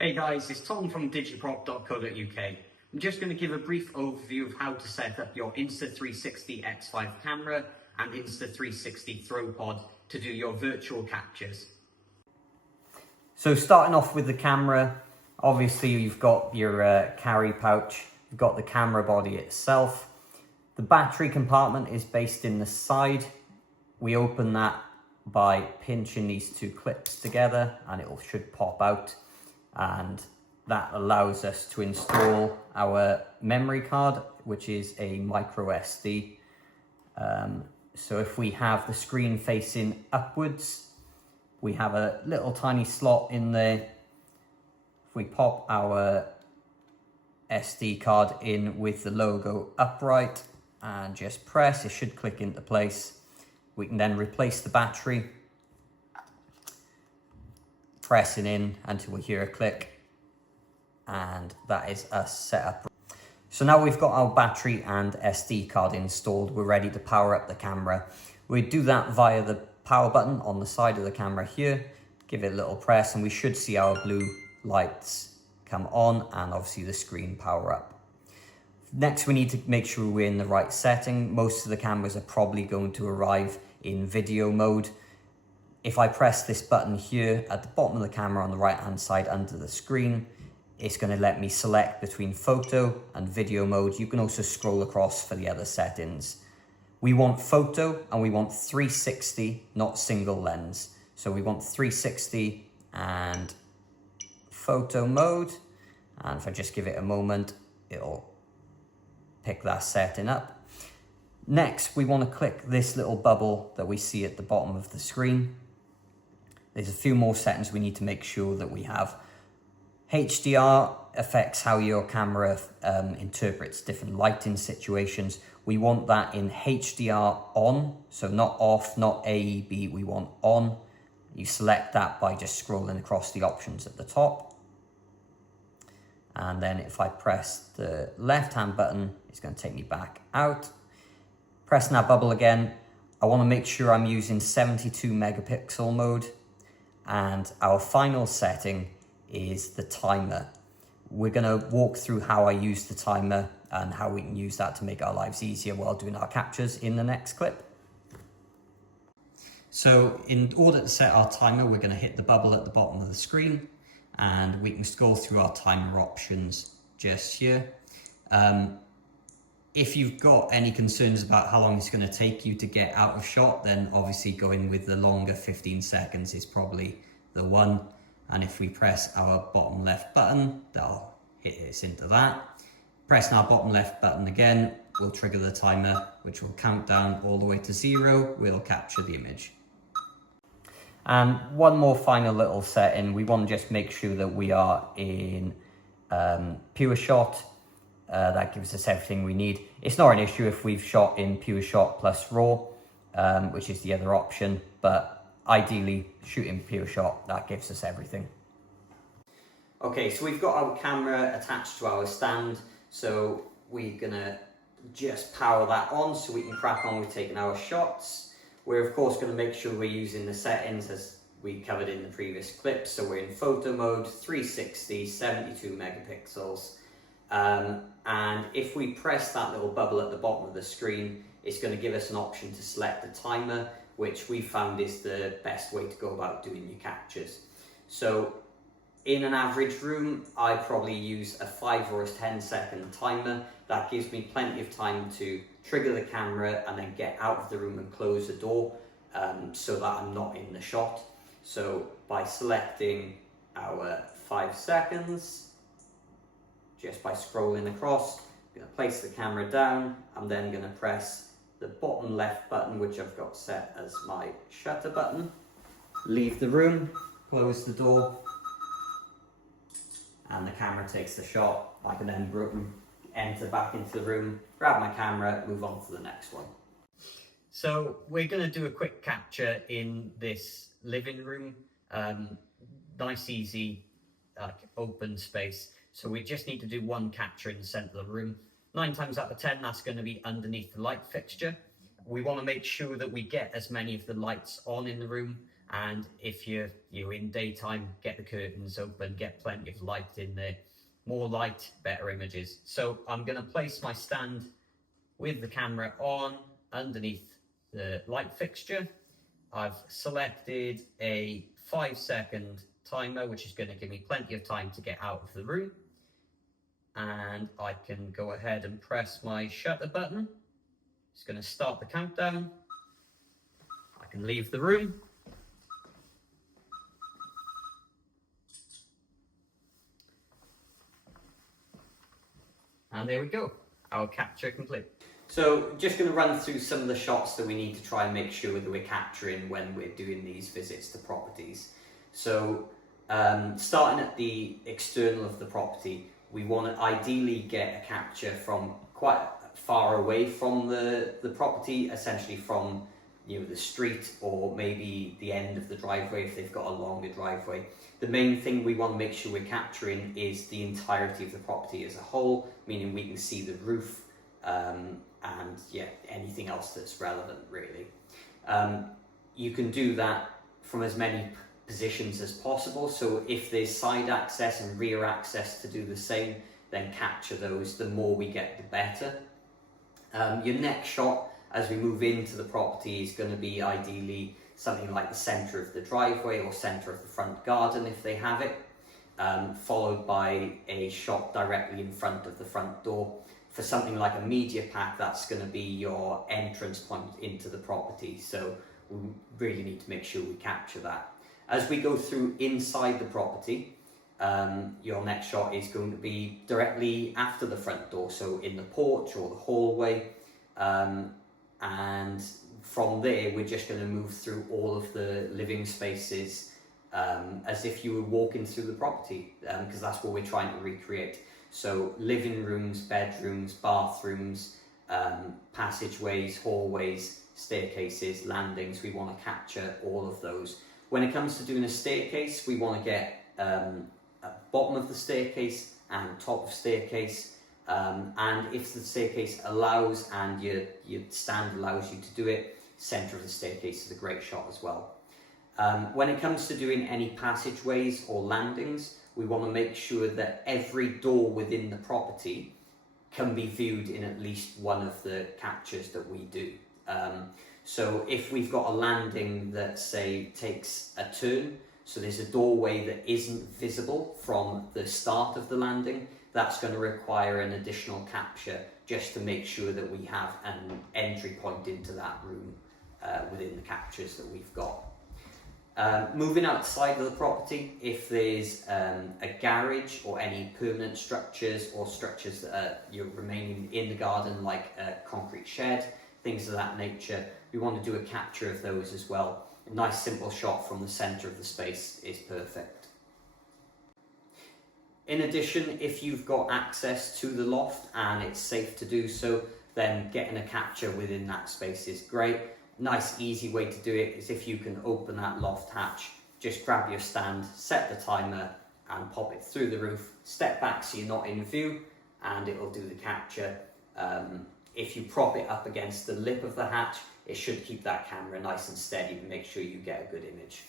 Hey guys, it's Tom from digiprop.co.uk. I'm just going to give a brief overview of how to set up your Insta360 X5 camera and Insta360 ThroPod to do your virtual captures. So starting off with the camera, obviously you've got your carry pouch, you've got the camera body itself. The battery compartment is based in the side. We open that by pinching these two clips together and it should pop out. And that allows us to install our memory card, which is a micro SD. So if we have the screen facing upwards, we have a little tiny slot in there. If we pop our SD card in with the logo upright and just press, it should click into place. We can then replace the battery, pressing in until we hear a click, and that is us set up. So now we've got our battery and SD card installed, we're ready to power up the camera. We do that via the power button on the side of the camera here, give it a little press and we should see our blue lights come on and obviously the screen power up. Next we need to make sure we're in the right setting. Most of the cameras are probably going to arrive in video mode. If I press this button here at the bottom of the camera on the right hand side under the screen, it's going to let me select between photo and video mode. You can also scroll across for the other settings. We want photo and we want 360, not single lens. So we want 360 and photo mode. And if I just give it a moment, it'll pick that setting up. Next, we want to click this little bubble that we see at the bottom of the screen. There's a few more settings we need to make sure that we have. HDR affects how your camera interprets different lighting situations. We want that in HDR on, so not off, not AEB, we want on. You select that by just scrolling across the options at the top. And then if I press the left-hand button, it's going to take me back out. Pressing that bubble again, I want to make sure I'm using 72 megapixel mode. And our final setting is the timer. We're going to walk through how I use the timer and how we can use that to make our lives easier while doing our captures in the next clip. So in order to set our timer, we're going to hit the bubble at the bottom of the screen and we can scroll through our timer options just here. If you've got any concerns about how long it's going to take you to get out of shot, then obviously going with the longer 15 seconds is probably the one. And if we press our bottom left button, that'll hit us into that. Pressing our bottom left button again will trigger the timer, which will count down all the way to 0. We'll capture the image. And one more final little setting. We want to just make sure that we are in pure shot. That gives us everything we need. It's not an issue if we've shot in pure shot plus raw, which is the other option, but ideally shooting pure shot, that gives us everything. Okay, so we've got our camera attached to our stand, so we're gonna just power that on so we can crack on with taking our shots. We're of course gonna make sure we're using the settings as we covered in the previous clip. So we're in photo mode, 360, 72 megapixels. And if we press that little bubble at the bottom of the screen, it's going to give us an option to select the timer, which we found is the best way to go about doing your captures. So in an average room, I probably use a 5 or a 10-second timer. That gives me plenty of time to trigger the camera and then get out of the room and close the door so that I'm not in the shot. So by selecting our 5 seconds, just by scrolling across, I'm going to place the camera down. I'm then going to press the bottom left button, which I've got set as my shutter button. Leave the room, close the door, and the camera takes the shot. I can then enter back into the room, grab my camera, move on to the next one. So we're going to do a quick capture in this living room. Nice, easy, open space. So we just need to do one capture in the center of the room. 9 times out of 10, that's going to be underneath the light fixture. We want to make sure that we get as many of the lights on in the room And if you're in daytime, get the curtains open, get plenty of light in there. More light, better images. So I'm going to place my stand with the camera on underneath the light fixture. I've selected a 5-second timer, which is going to give me plenty of time to get out of the room. And I can go ahead and press my shutter button. It's going to start the countdown. I can leave the room. And there we go, our capture complete. So just going to run through some of the shots that we need to try and make sure that we're capturing when we're doing these visits to properties. So starting at the external of the property, we want to ideally get a capture from quite far away from the property, essentially from the street or maybe the end of the driveway if they've got a longer driveway. The main thing we want to make sure we're capturing is the entirety of the property as a whole, meaning we can see the roof and anything else that's relevant really. You can do that from as many positions as possible, so if there's side access and rear access to do the same, then capture those. The more we get, the better. Your next shot as we move into the property is going to be ideally something like the centre of the driveway or centre of the front garden if they have it, followed by a shot directly in front of the front door. For something like a media pack, that's going to be your entrance point into the property, so we really need to make sure we capture that. As we go through inside the property, your next shot is going to be directly after the front door, so in the porch or the hallway, and from there we're just going to move through all of the living spaces as if you were walking through the property, because that's what we're trying to recreate. So living rooms, bedrooms, bathrooms, passageways, hallways, staircases, landings, we want to capture all of those. When it comes to doing a staircase, we want to get at bottom of the staircase and top of staircase, and if the staircase allows and your stand allows you to do it, centre of the staircase is a great shot as well. When it comes to doing any passageways or landings, we want to make sure that every door within the property can be viewed in at least one of the captures that we do. So if we've got a landing that, say, takes a turn, so there's a doorway that isn't visible from the start of the landing, that's going to require an additional capture just to make sure that we have an entry point into that room within the captures that we've got. Moving outside of the property, if there's a garage or any permanent structures or structures that you're remaining in the garden, like a concrete shed, things of that nature, we want to do a capture of those as well. A nice simple shot from the centre of the space is perfect. In addition, if you've got access to the loft and it's safe to do so, then getting a capture within that space is great. Nice easy way to do it is if you can open that loft hatch, just grab your stand, set the timer and pop it through the roof, step back so you're not in view and it'll do the capture. If you prop it up against the lip of the hatch, it should keep that camera nice and steady and make sure you get a good image.